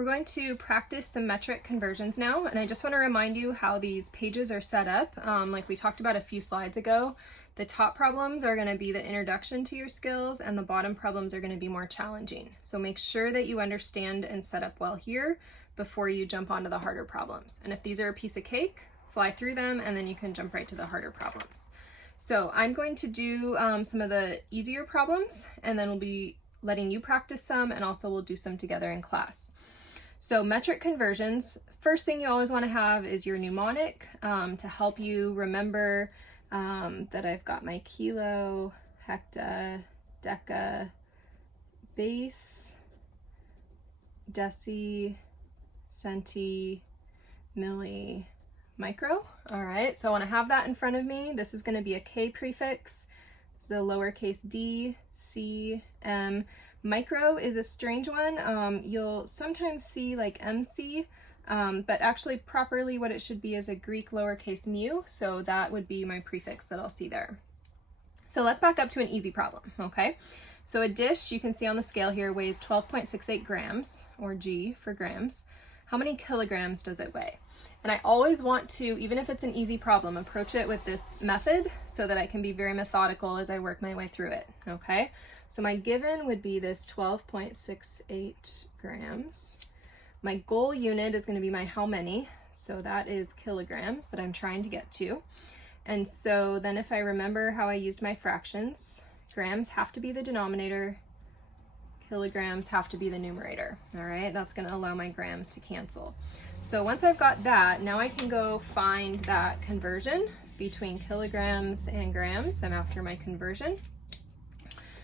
We're going to practice some metric conversions now, and I just want to remind you how these pages are set up. Like we talked about a few slides ago, the top problems are going to be the introduction to your skills, and the bottom problems are going to be more challenging. So make sure that you understand and set up well here before you jump onto the harder problems. And if these are a piece of cake, fly through them, and then you can jump right to the harder problems. So I'm going to do some of the easier problems, and then we'll be letting you practice some, and also we'll do some together in class. So metric conversions, first thing you always want to have is your mnemonic to help you remember that I've got my kilo, hecta, deca, base, deci, centi, milli, micro. All right, so I want to have that in front of me. This is going to be a K prefix. This is a lowercase d, c, m. Micro is a strange one. You'll sometimes see like MC, but actually properly what it should be is a Greek lowercase mu, so that would be my prefix that I'll see there. So let's back up to an easy problem, okay? So a dish, you can see on the scale here, weighs 12.68 grams, or G for grams. How many kilograms does it weigh? And I always want to, even if it's an easy problem, approach it with this method so that I can be very methodical as I work my way through it, okay? So my given would be this 12.68 grams. My goal unit is going to be my how many, so that is kilograms that I'm trying to get to. And so then if I remember how I used my fractions, grams have to be the denominator, kilograms have to be the numerator. All right, that's going to allow my grams to cancel. So once I've got that, now I can go find that conversion between kilograms and grams. I'm after my conversion.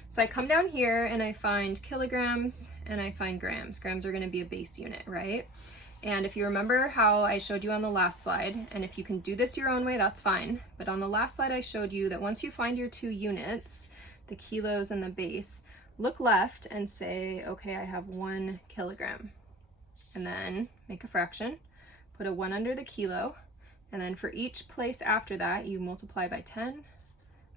So I come down here and I find kilograms and I find grams. Grams are going to be a base unit, right? And if you remember how I showed you on the last slide, and if you can do this your own way, that's fine. But on the last slide, I showed you that once you find your two units, the kilos and the base, look left and say, okay, I have 1 kilogram. And then make a fraction, put a 1 under the kilo, and then for each place after that, you multiply by 10,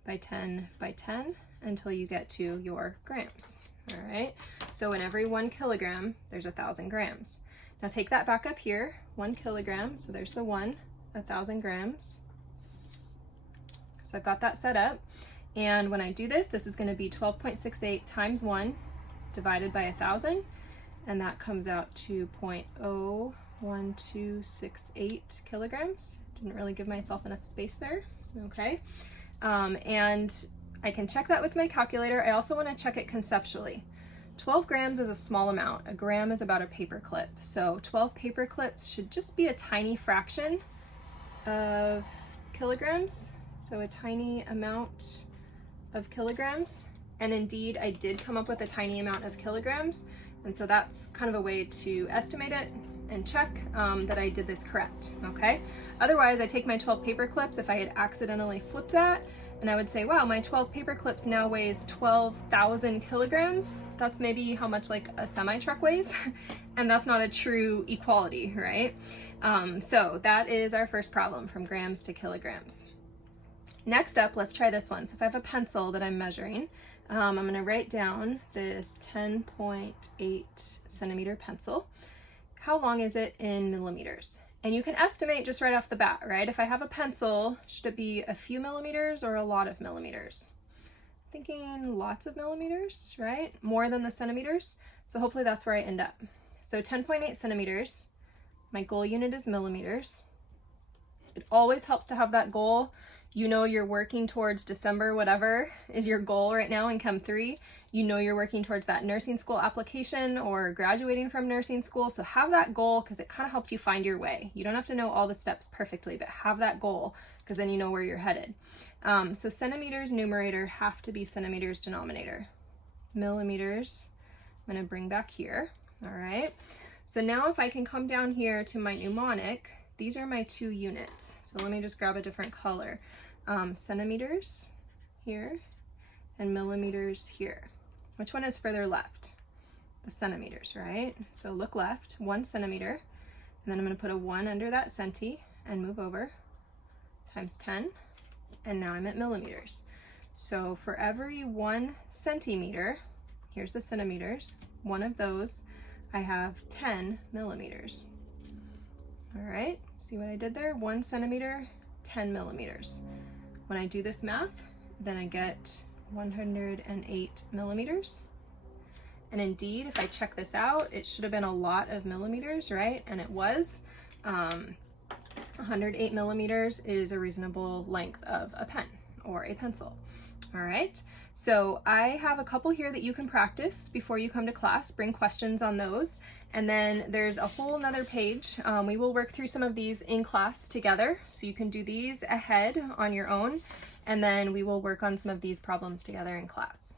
by 10, by 10, until you get to your grams. All right, so in every 1 kilogram, there's 1,000 grams. Now take that back up here, 1 kilogram, so there's the 1, 1,000 grams. So I've got that set up. And when I do this, this is going to be 12.68 times 1 divided by 1,000, and that comes out to 0.01268 kilograms. Didn't really give myself enough space there, okay? And I can check that with my calculator. I also want to check it conceptually. 12 grams is a small amount. A gram is about a paper clip. So 12 paper clips should just be a tiny fraction of kilograms. So a tiny amount of kilograms. And indeed, I did come up with a tiny amount of kilograms. And so that's kind of a way to estimate it and check that I did this correct, okay? Otherwise, I take my 12 paper clips, if I had accidentally flipped that, and I would say, wow, my 12 paper clips now weighs 12,000 kilograms. That's maybe how much like a semi-truck weighs, and that's not a true equality, right? So that is our first problem, from grams to kilograms. Next up, let's try this one. So if I have a pencil that I'm measuring, I'm gonna write down this 10.8 centimeter pencil. How long is it in millimeters? And you can estimate just right off the bat, right? If I have a pencil, should it be a few millimeters or a lot of millimeters? Thinking lots of millimeters, right? More than the centimeters. So hopefully that's where I end up. So 10.8 centimeters, my goal unit is millimeters. It always helps to have that goal. You know you're working towards December, whatever is your goal right now in Chem 3. You know you're working towards that nursing school application or graduating from nursing school. So have that goal because it kind of helps you find your way. You don't have to know all the steps perfectly, but have that goal because then you know where you're headed. So centimeters numerator have to be centimeters denominator. Millimeters, I'm going to bring back here. All right. So now if I can come down here to my mnemonic, these are my two units. So let me just grab a different color. Centimeters here and millimeters here. Which one is further left? The centimeters, right? So look left, 1 centimeter, and then I'm going to put a 1 under that centi and move over, times 10, and now I'm at millimeters. So for every 1 centimeter, here's the centimeters, one of those, I have 10 millimeters. All right, see what I did there? 1 centimeter, 10 millimeters. When I do this math, then I get 108 millimeters. And indeed, if I check this out, it should have been a lot of millimeters, right? And it was. 108 millimeters is a reasonable length of a pen or a pencil. All right, so I have a couple here that you can practice before you come to class. Bring questions on those. And then there's a whole nother page. We will work through some of these in class together, so you can do these ahead on your own, and then we will work on some of these problems together in class.